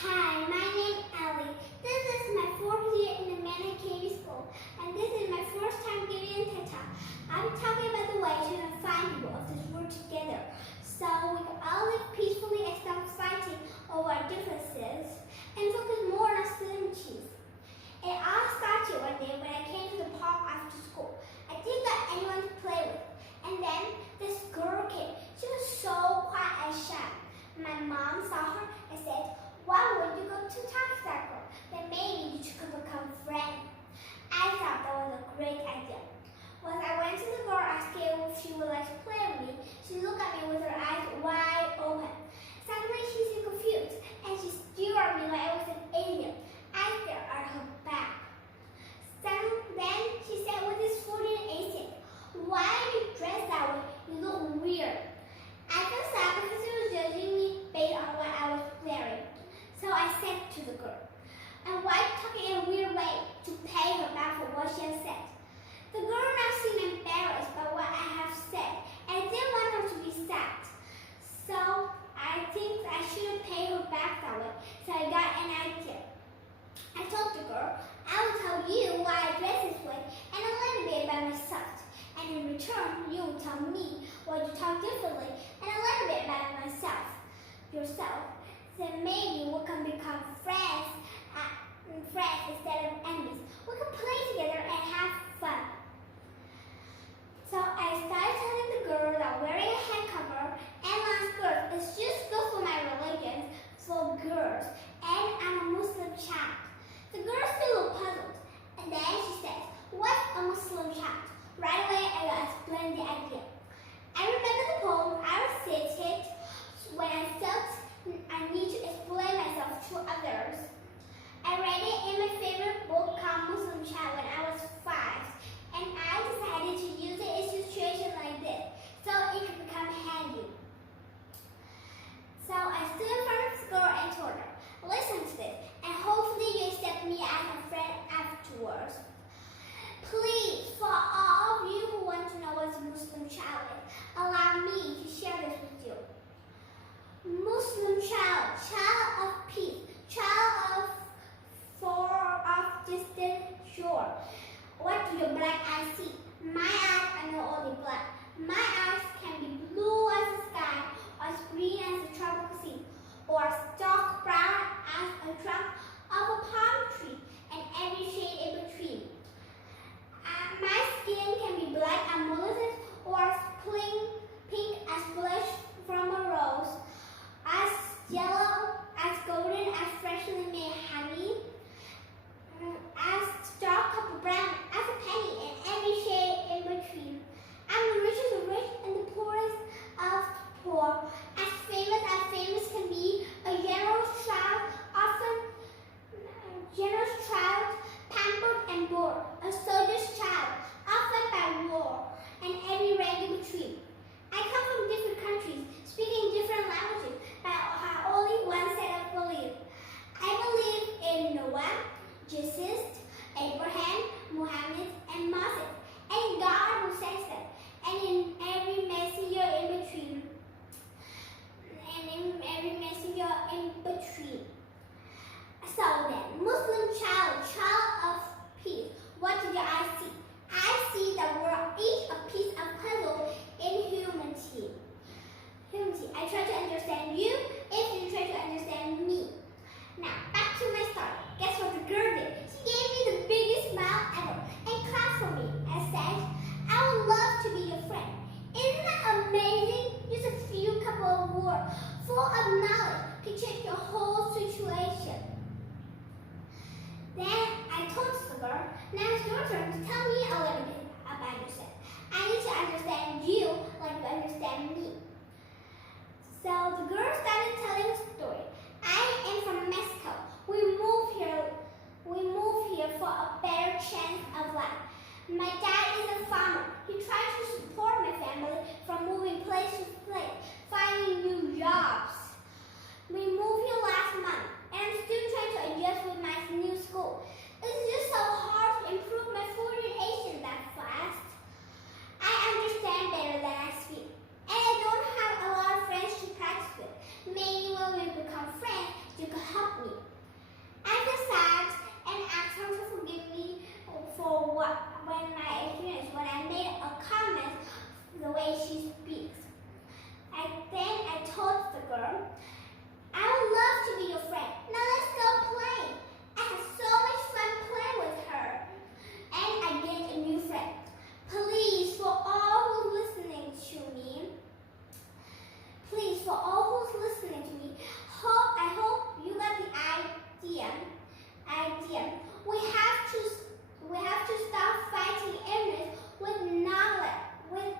Hi, my name is Ellie. This is my fourth year in the Manor KB school, and this is my first time giving a TED Talk. I'm talking about the way to find people of this world together, so we can all live peacefully and stop fighting over our differences and focus more on our similarities. It all started one day when I came to the park after school. I didn't got anyone to play with, and then this girl came. She was so quiet and shy. My mom saw her and said, "Why would you go to talk to that girl? Then maybe you could become friends." I thought that was a great idea. When I went to the girl asking if she would like to play with me, she looked at me with her eyes wide open. Suddenly she seemed confused, and she stared at me like I was an alien. I stared at her back. Then she said with this foreign accent, "Why are you dressed that way? You look weird." I felt sad because she was judging me based on what I was wearing. So I said to the girl, "And why are you talking in a weird way?" to pay her back for what she had said. The girl now seemed embarrassed by what I have said, and I didn't want her to be sad. So I think I shouldn't pay her back that way. So I got an idea. I told the girl, "I will tell you why I dress this way and a little bit about myself. And in return, you will tell me why you talk differently and a little bit about yourself. Then maybe we can become friends instead of enemies. We can play together and have fun." So I started telling the girl that wearing a head cover and long skirt is just good for my religion, for girls, and I'm a Muslim child. The girl still looked puzzled, and then she says, "What's a Muslim child?" Right away I explained the idea. I remember the poem I recited when I felt I need to explain myself to others. I read it in my favorite book called Muslim Child when I was 5, and I decided to use it in situations like this so it could become handy. So I stood in front of the girl and told her, "Listen to this, and hopefully you accept me as a friend afterwards. Please, for all of you who want to know what a Muslim child is, allow me to share this with you. Muslim child, child of peace, child of far off distant shore. What do your black eyes see? My eyes are not only black. My eyes can be blue as the sky, or as green as the tropical sea, or dark brown as a trunk of a palm tree, and every shade in between. My skin can be black as molasses, or as pink as blush from a rose, as yellow, as golden, as freshly made honey, as dark copper brown as a penny, and every shade in between. I'm the richest of rich and the poorest of poor, as famous can be, a generous child, pampered and bored, a soldier's child, often by war, and every rank in between. I come from different countries, speaking different languages, but I have only one set of beliefs. I believe in Noah, Jesus, Abraham, Muhammad, and Moses, and God who sent them, and in every messenger in between. So then, Muslim child, child of peace, what do your eyes see? I see that we're each a piece of puzzle in humanity. I try to understand you if you try to understand me. Now, back to my story. Guess what the girl did? She gave me the biggest smile ever and clapped for me and said, "I would love to be your friend. Isn't that amazing? Just a few couple of words full of knowledge can change your whole situation." Then I told the girl, "Now it's your turn to tell me a little bit about yourself. I need to understand you like you understand me." So the girl started telling a story. "I am from Mexico. We moved here for a better chance of life. My dad is a farmer. He tries to support my family from moving place to place, finding new jobs. We moved here last month, and I'm still trying to adjust with my new school. It's just so hard to improve my pronunciation that fast. I understand better than I speak, and I don't have a lot of friends to practice with. Maybe when we become friends, she could help me. I decided and asked her to forgive me for when my experience, when I made a comment the way she speaks. Then I told the girl, I would love to be your friend. Now let's go play. I had so much fun playing with her. And I gained a new friend. Please, for all who's listening to me, I hope you got the idea. We have to stop fighting ignorance with knowledge.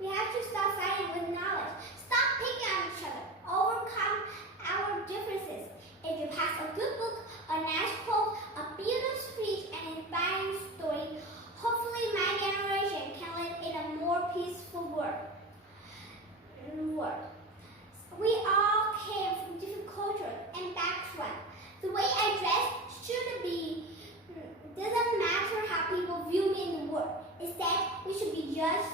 We have to stop fighting with knowledge. Stop picking on each other. Overcome our differences. If you pass a good book, a nice quote, a beautiful speech, and inspiring story, hopefully my generation can live in a more peaceful world. We all came from different cultures and backgrounds. The way I dress should be, doesn't matter how people view me in the world. Instead, we should be judged